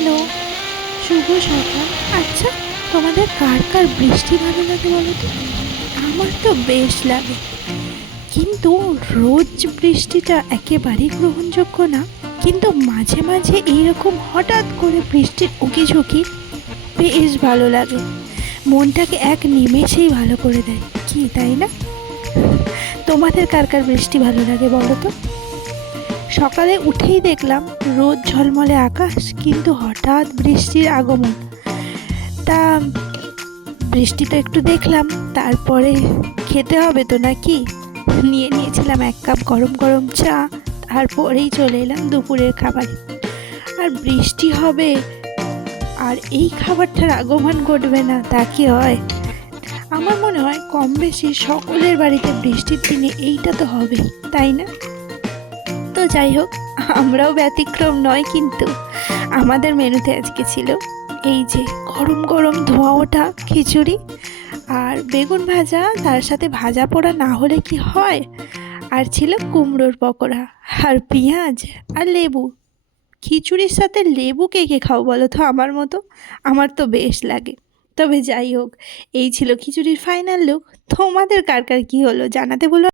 Hello, শুভ সকাল। আচ্ছা, তোমাদের কার কার বৃষ্টি ভালো লাগে বলো তো? আমার তো বেশ লাগে, কিন্তু রোজ বৃষ্টিটা একেবারেই গ্রহণযোগ্য না। কিন্তু মাঝে মাঝে এইরকম হঠাৎ করে বৃষ্টির উকিঝুঁকি বেশ ভালো লাগে। মনটাকে এক নিমেষেই ভালো করে দেয়, কি তাই না? তোমাদের কার কার বৃষ্টি ভালো লাগে বলো তো? সকালে উঠেই দেখলাম রোদ ঝলমলে আকাশ, কিন্তু হঠাৎ বৃষ্টির আগমন। তা বৃষ্টি তো একটু দেখলাম, তারপরে খেতে হবে তো নাকি। নিয়েছিলাম এক কাপ গরম গরম চা। তারপরেই চলে এলাম দুপুরের খাবারে। আর বৃষ্টি হবে আর এই খাবারটার আগমন ঘটবে না, তা কি হয়? আমার মনে হয় কম বেশি সকলের বাড়িতে বৃষ্টির দিনে এইটা তো হবে, তাই না? তো যাই হোক, আমরাও ব্যতিক্রম নয় কিন্তু। আমাদের মেনুতে আজকে ছিল এই যে গরম গরম ধোঁয়া ওঠা খিচুড়ি আর বেগুন ভাজা, তার সাথে ভাজা পোড়া না হলে কি হয়। আর ছিল কুমড়োর পকোড়া আর পেঁয়াজ আর লেবু। খিচুড়ির সাথে লেবু কে কে খাও বলো তো আমার মতো? আমার তো বেশ লাগে। তবে যাই হোক, এই ছিল খিচুড়ির ফাইনাল লুক। তোমাদের কার কার কী হলো জানাতে বলো।